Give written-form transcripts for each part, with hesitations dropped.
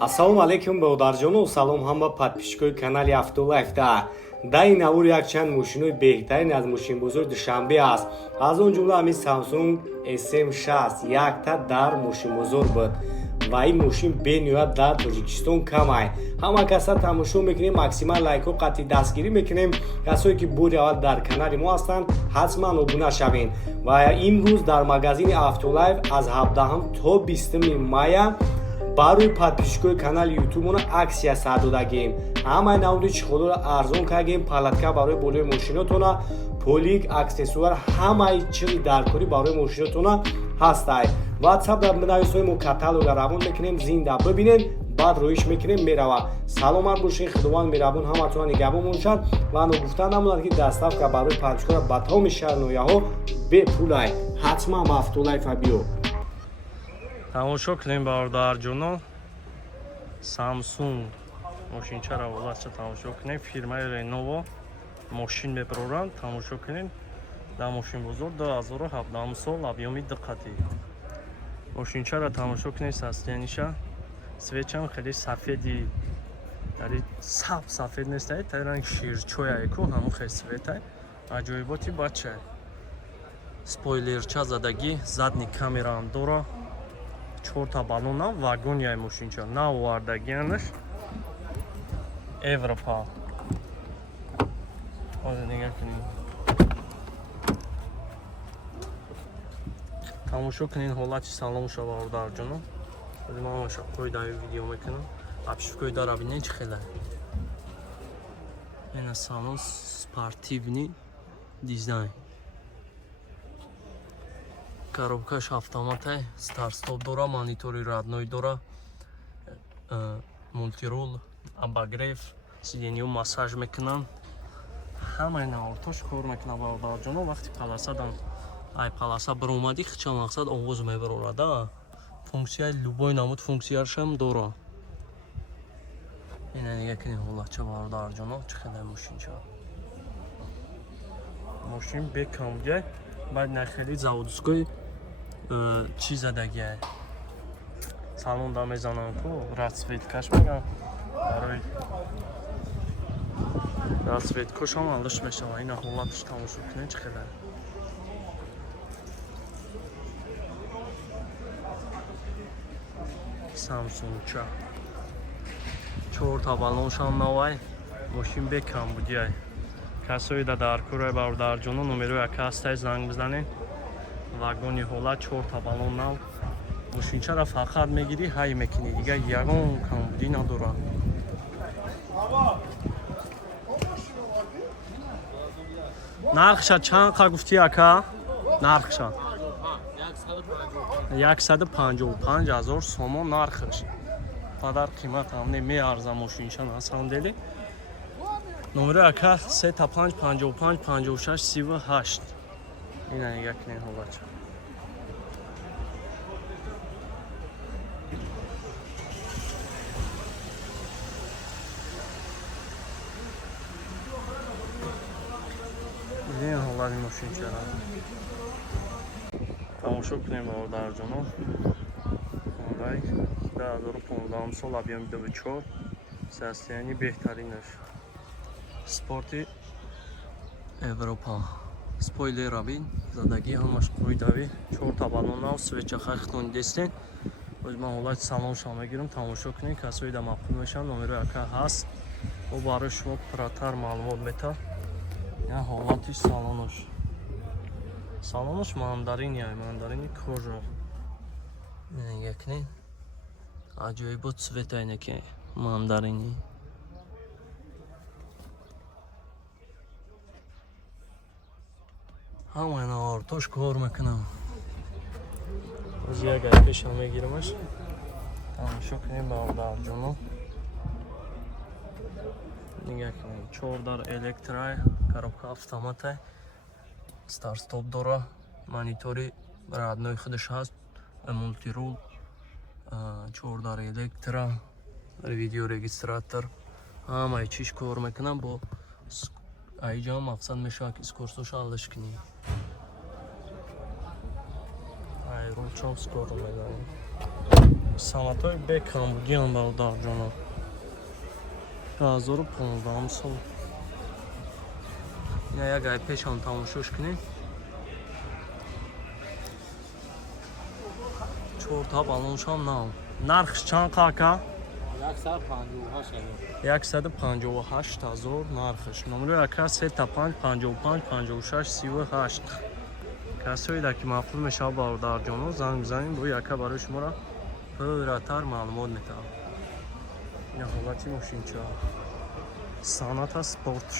Ассалому алейкум бодарҷону салом ҳама подписчикои канали Автолайфда. Дар ин навор якчанд мошинои беҳтарин аз мошинбозори Душанбе аст. Аз он ҷумла ҳамин Samsung SM60 якта дар мошинбозор буд ва ин мошин бениҳоят дар Тоҷикистон камай. Ҳама каса тамошо мекунем, максимал лайкҳо қатъи дастгирӣ мекунем. Касое ки бори аввал дар канали мо ҳастанд, ҳатман обуна шавен. Ва имрӯз дар магазини Автолайф аз 17 то 20 мая барои подписчикои канали ютуб аксия сар додагем. Ҳамаи наводи чиходро арзон кардем, палатка барои болои мошинотона, полик, аксессуар, ҳамаи чизи даркорӣ барои мошинотона ҳастай. WhatsApp дар нависҳои мо каталога равон мекунем, зинда бибинем, баъд роиш мекунем, мерава. Саломат бошед, худованд меҳрабон ҳаматона нигоҳбон бошад ва ногуфта намонад ки доставка барои подписчикоро ба тамоми шаҳрнояҳо бепулай. ҳатман ба Автолайфа биё. Тамошо кунем бародарҷоно, Samsung мошинчаро волаша тамошо кунем, фирмаи Lenovo мошин мебароранд, тамошо кунем. Дар мошинбозор 2017 сол объёми диққатӣ. Мошинчаро тамошо кунем, состояниша, свечам хеле сафеди, яъне сафед нест, тай ранг ширчояе ку ҳамон хел светай. Аҷоиботи бача. Спойлерча задагӣ, задни камераам дора. 4 баллона вагония мошинча на овардагианаш Европа. Ҳозир нигоҳ кунед. Тамошо кунед ҳолати салонша бародарҷоно. Ҳозир ман маша қоида видео мекунам. Обшивкои дара бинед чӣ хела. Ина салон спортивный дизайн. Коробкаш автоматай, старт-стоп дора, монитори радной дора, мультирул, обогрев, сиденьё массаж мекунанд. Ҳамаи навортош кор мекунад бародарҷоно. Вақти паласадан ай паласа баромадӣ хича мақсад овоз мебарорада. Функсияи любой намуд функсияшам дора. Ина нигоҳ кунед ҳолатча бародарҷоно, чӣ хеле мошинча. Мошин бекамгай, баъд нахели заводскои чӣ задагиай. Салон да мезанам ку расцветкаш мегам. Барои расцветкашам алиш мешава. Ина ҳолаташ тамошо кунед чӣ хеле. Samsung ча 4 баллоншам навай. Мошин бекам будиай. Касои да дар курай бародарҷоно номерои акастай занг бизанед. Вагони ҳолат 4 баллон нав. Мошинчаро фақат мегирӣ, ҳай мекунӣ, дига ягон камбудӣ надорад. Нархша чанд қа гуфтӣ ака? Нархша 155,000 сомон нархш. Падар қимат ҳам меарза мошинча на самом деле. Номерои ака 35 55 56 38. Ина нигоҳ кунед ҳолатча. Бинед ҳолати мошинчаро. Тамошо кунем бародарҷоно. Хондаи 2015 сол объёми 24. Состояние беҳтаринаш. Спорти Европа. Спойлера бин, задагӣ ҳамаш қоидави 4 баллон нав, свеча хахтон дестен. Ҳозир ман ҳолати салонша мегирам, тамошо кунед. Касои да мақбул мешаванд, номерои ака ҳаст. Ӯ барои шумо пурратар маълумот метавад. Я ҳолати салонош. Салонош мандарини кожа. Нигоҳ кунед. Аҷоибот светай неки мандарини. ҳамаи навортош кор мекунам. Ҳозир як ай пеша мегирамаш. Тамошо кунед бародарҷоно. Нигоҳ кунед. 4 дар электрай, коробка автоматай, старт-стоп дора, монитори радной худаш ҳаст, мультирул, 4 дар электра, видеорегистратор. Ҳамаи чиш кор мекунам. Бо айҷа мақсад мешавад ки скоростошо алиш кунӣ. Айрон чом скоро мезанем. санатҳои бекам будиам бародарҷонон. 2015 сол. Ина як ай пешам тамошош кунем. 4 та балоншам нав. Нархш чанд қака? 158,000 нархш. Номеро яка 35 55 56 38. Касои дар ки мақбул мешавад бародарҷонон занг бизанем, бо яка барои шуморо пурратар маълумот метавад. ина ҳолати мошинча. Саната спортш.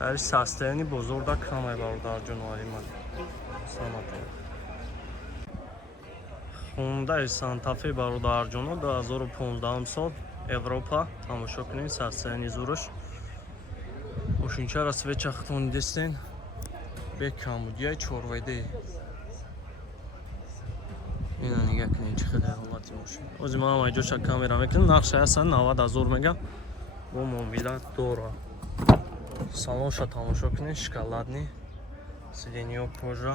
ҳари состоянии бозорда камай бародарҷонон ман. Саната. Hyundai Santa Fe бародарҷонон 2015 сол Европа тамошо кунед состоянии зурш. Мошинчаро свеча хтони дестен. Бекам будия 4WD. ина нига кунед чӣ қадар ҳолати мошин. Ози ман ҳамаи ҷоша камера мекунам. Нақша ҳастан 90000 мегам. Бо муомила дора. Салонша тамошо кунед шоколадни. Сиденьё кожа.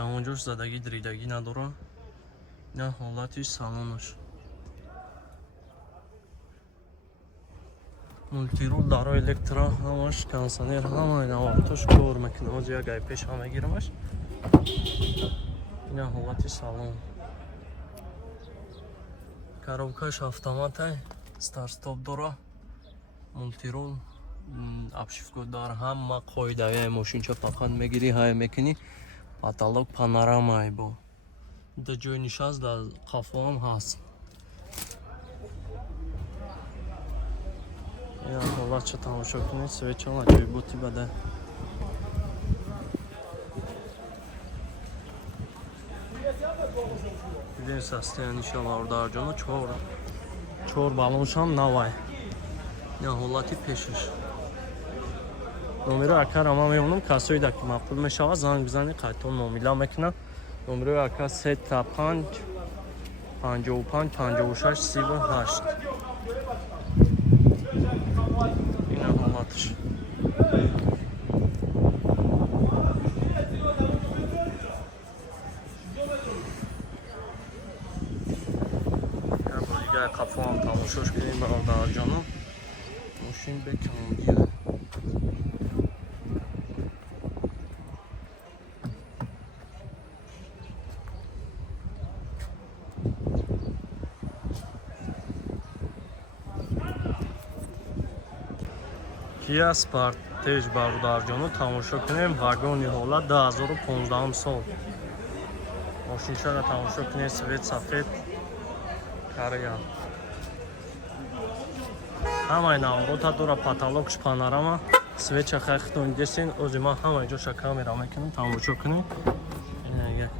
Ягонҷош задагӣ дридагӣ надорад. ина ҳолати салонаш. Мультирул даро электро ҳамаш кондиционер ҳамаи навартош кор мекунад. Ози як ай пеш ҳам мегирамаш. ина ҳолати салон. Коробкаш автоматай старт-стоп дора. Мультирул обшивка дар ҳама қоидаи мошинча фақат мегирӣ ҳай мекунӣ. Потолок панорамаи бо. Ду ҷои нишаст дар қафо ҳам ҳаст. ина ҳолатша тамошо кунед. Свечаҳо аҷоиботи бада. бибинед состоянишо бародарҷоно 4 балоншам навай. ина ҳолати пешаш. номеро якаро ман меёнам касои дар ки мақбул мешавад занг бизанед қайтон муомила мекунад. номеро яка 35 55 56 38. ина ҳолаташ. як қафоам тамошош кунем бародарҷонон. мошин бекамдия. Kia Sportage бародарҷонон тамошо кунем. Вагони ҳолат 2015 сол. Мошинчаро тамошо кунем. Свет сафед. Кария. ҳамаи наворота дора. Потолокш панорама. Свеча хахтон десен. Ози ман ҳамаи ҷоша камера мекунам. Тамошо кунем. ина як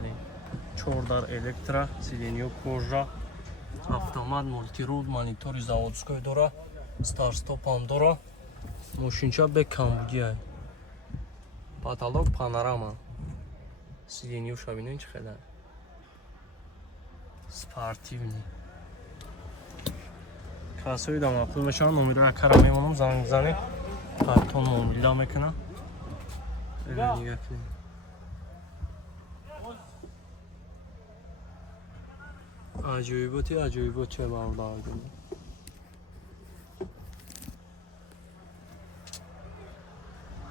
4 электро. Сиденьё кожа. Автомат, мультирул, монитори заводской дора. Старт-стоп ҳам дора. Мошинча бекам будия. Потолок панорама. Сиденьё шабинен чӣ қадар. Спортивный. Касои дар мақбул мешавад. номеро якаро мемонам занг бизанед. қайтон муомила мекунад. аҷоиботи бародарҷонон.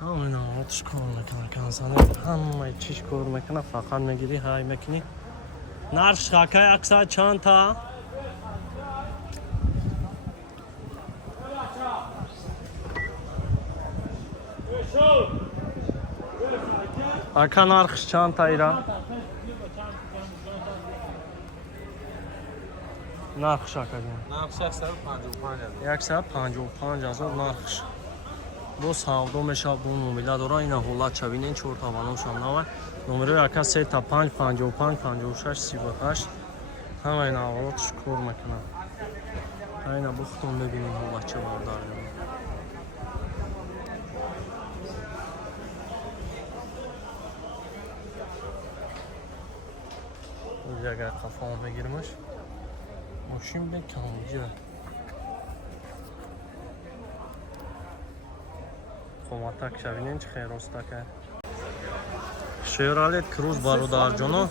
ҳамаи наворотиш кор мекунад. кондиционер ҳамаи чиш кор мекунад. фақат мегирӣ ҳай мекунӣ. нарх хакай акса чанд та? ака нархш чанд та ира? нархш ака ҷон? Нархш 155,000 нархш. бо савдо мешавад. бо муомила дора. ина ҳолат шабинен 4 та балоншам навай. номеро яка 35 55 56 38. ҳамаи наворотиш кор мекунад. айна бухтон бибинем ҳолатча бародарҷонон. ягар қафоам мегиримаш. мошин бекамҷа. қоматак шавинен чӣ херостака. Chevrolet Cruze бародарҷоно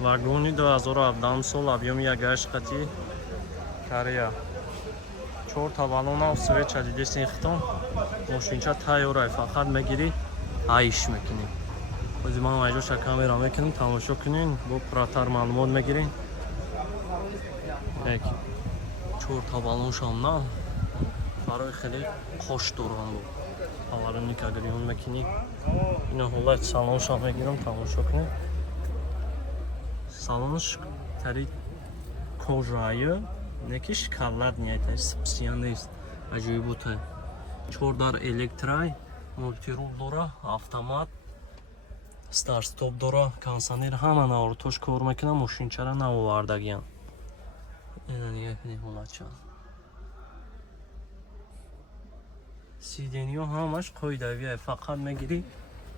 вагони 2017 сол объеми 1.8 қати Корея 4 таваллонав свеча диди синхтон мошинча тайёрай фақат мегирӣ айш мекунӣ. Ози ман айҷоша камера мекунем тамошо кунин бо пурратар маълумот мегирин. 4 таваллоншам на барои хеле хош дорам бо поворотник агар ён мекунӣ ина ҳолат салоншам мегирам тамошо кунем. Салонш тари кожаи неки шоколад нет специан нест аҷоиботай 4 дар электрай мультирул дора автомат старт стоп дора кондиционер ҳама навортош кор мекуна мошинчара навовардагиян. Ина нигоҳ кунед ҳолатша сидениҳо ҳамаш қоидавия фақат мегирӣ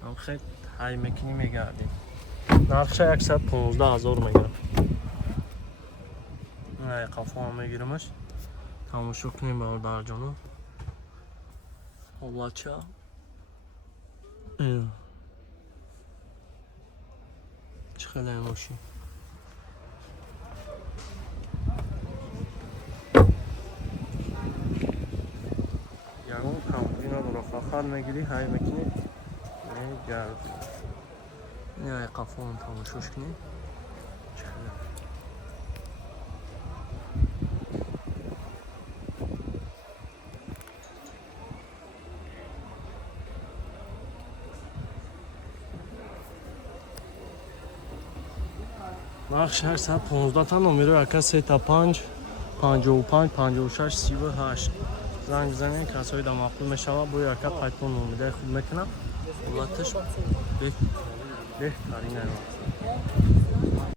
амхед ҳай мекунӣ мегардӣ. нархша 115 000 мегирам. ай қафоам мегирамаш тамошо кунем бародарҷоно ҳолатша чӣ хеле мошин ягон кампина дора фақат мегирӣ ҳай мекунӣ мегардӣ. ай қафоам тамошош кунем чӣ хеле нарх 815 та номеро яка 35 55 56 38 занг бизанед касои да мақбул мешава бо яка пайтон номидаи худ мекунам ҳолаташ беҳтарин аст.